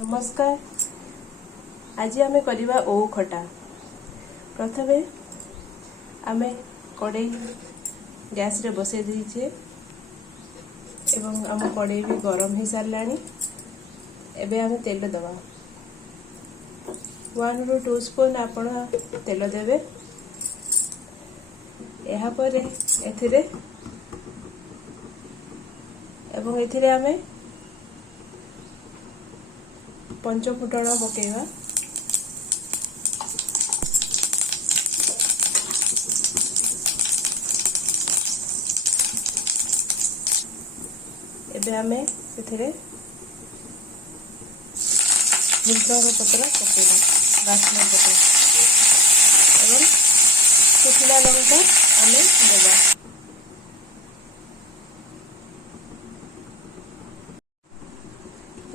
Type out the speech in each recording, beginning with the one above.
नमस्कार। आज आम करवा ओउ खटा। प्रथमे आम कड़े गैस रे बसई देछे एवं आम कड़े भी गरम हो सारा। एबे आम तेल दबा 1 ରୁ 2 स्पून आपण तेल देवे। यहाँ पर एथिरे आमे पंचफुटण पकेवा। एबे आमे सेथिरे भृषंग पत्र पकेवा, बासना पत्र एवं सुखिला लंका आमे देवा।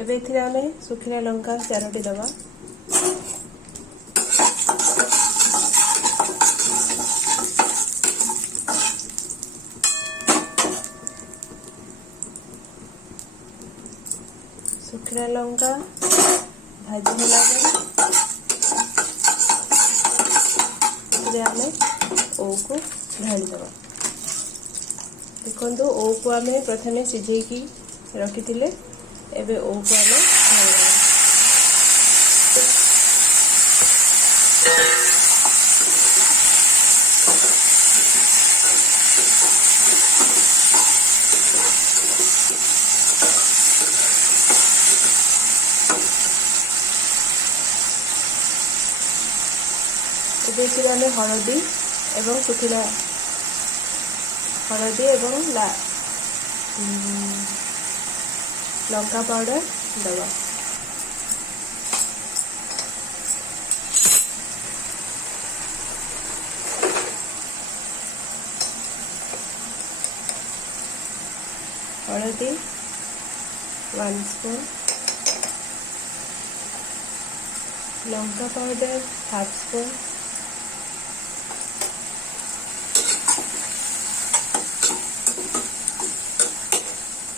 एबे इथिरे आमे सुखिला लंका 4टी दबा। सुखिला लंका भाजी होला आमे ओउ को ढाली दबा। देखो ओउ को आमे प्रथमे सिझे की रखिथिले, एबे ओउ को आमे ढाली दबा। एबे हलदी एवं सुखिला हलदी एवं लंका पाउडर दबा। हलदी 1 स्पून, लंका पाउडर 1/2 स्पून,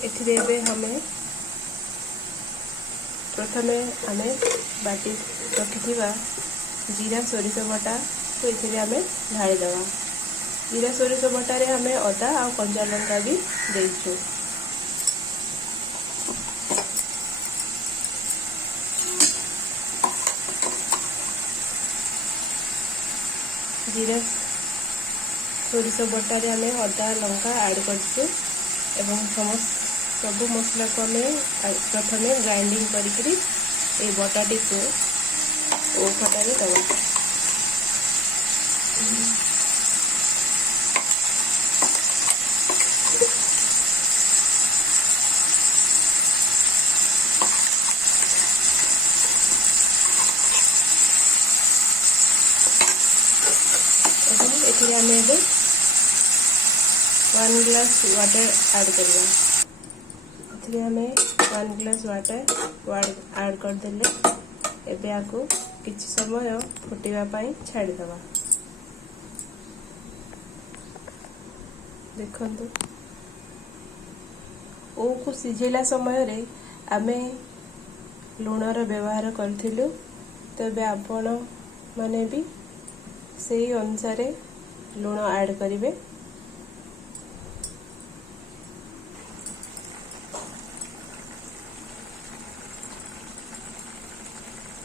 एथिरे हमें प्रथमे आमे बाटी रखिथिबा जीरा सोरिष बटा को एथिरे आमे ढाली दवा। जीरा सोरिष बटा रे हमें अदा और कंचा लंका भी देइछु। जीरा सोरिष बटा रे हमें अदा लंका ऐड करछु एवं सब मसला को हमें प्रथमे ग्राइंडिंग करी ए बटाटी को ओउ खटा रे दबा। एवं एथिरे हमें 1 ग्लास वाटर ऐड करवा। एथिरे हमें 1 ग्लास वाटर ऐड कर देले। एबे आको किछि समय फुटिवा पाई छाड़ी दवा। देखंतु ओउ को सिझेला समय रे आमे लूणर व्यवहार करथिलु, तबे आपण माने भी सेही अनुसार लूण ऐड करिवे।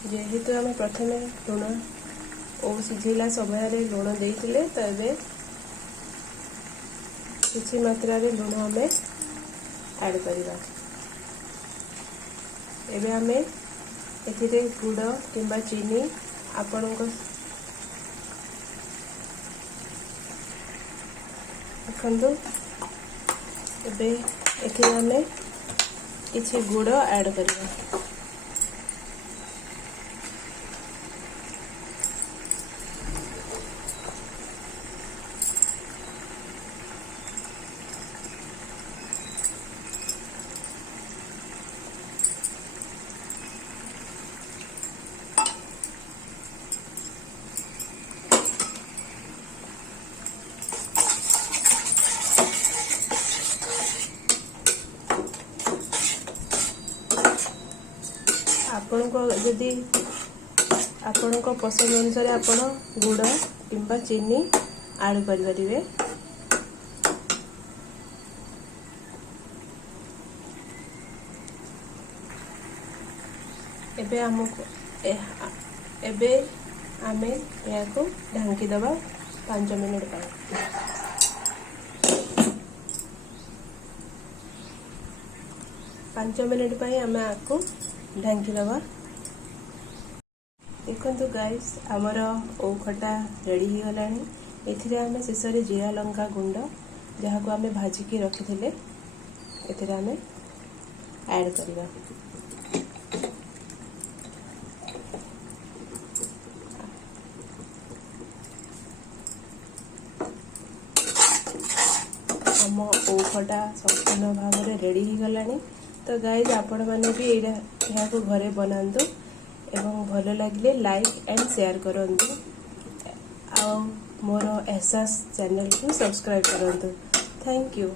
जेहेतु आम प्रथमे लुण ओउ सिझेला समय रे लुण देइथिले, तो एबे किछि मात्रा रे लुण हमें ऐड करिवा। एबे हमें एथिरे गुड़ किंबा चीनी आपणको देखंतु। एबे एथिरे हमें किछि गुड़ ऐड करिवा। ଆପଣଙ୍କ ଯଦି ଆପଣଙ୍କ ପସନ୍ଦ ଅନୁସାରେ ଆପଣ ଗୁଡ଼ କିମ୍ବା ଚିନି ଆଡ୍ କରିପାରିବେ। ଏବେ ଆମେ ଏହାକୁ ଢାଙ୍କି ଦେବା 5 ମିନିଟ୍ ପାଇଁ। 5 ମିନିଟ୍ ପାଇଁ ଆମେ ଆକୁ ଢାଙ୍କି ଦେବା। ଦେଖନ୍ତୁ ଗାଇସ୍, ଆମର ଓଉ ଖଟା ରେଡ଼ି ହେଇଗଲାଣି। ଏଥିରେ ଆମେ ଶେଷରେ ଜିରା ଲଙ୍କା ଗୁଣ୍ଡ ଯାହାକୁ ଆମେ ଭାଜିକି ରଖିଥିଲେ ଏଥିରେ ଆମେ ଆଡ୍ କରିବା। ଆମ ଓଉ ଖଟା ସମ୍ପୂର୍ଣ୍ଣ ଭାବରେ ରେଡ଼ି ହେଇଗଲାଣି। ତ ଗାଇଜ୍, ଆପଣମାନେ ବି ଏହାକୁ ଘରେ ବନାନ୍ତୁ ଏବଂ ଭଲ ଲାଗିଲେ ଲାଇକ୍ ଆଣ୍ଡ ସେୟାର କରନ୍ତୁ ଆଉ ମୋର ଏସାସ୍ ଚ୍ୟାନେଲକୁ ସବସ୍କ୍ରାଇବ୍ କରନ୍ତୁ। Thank you.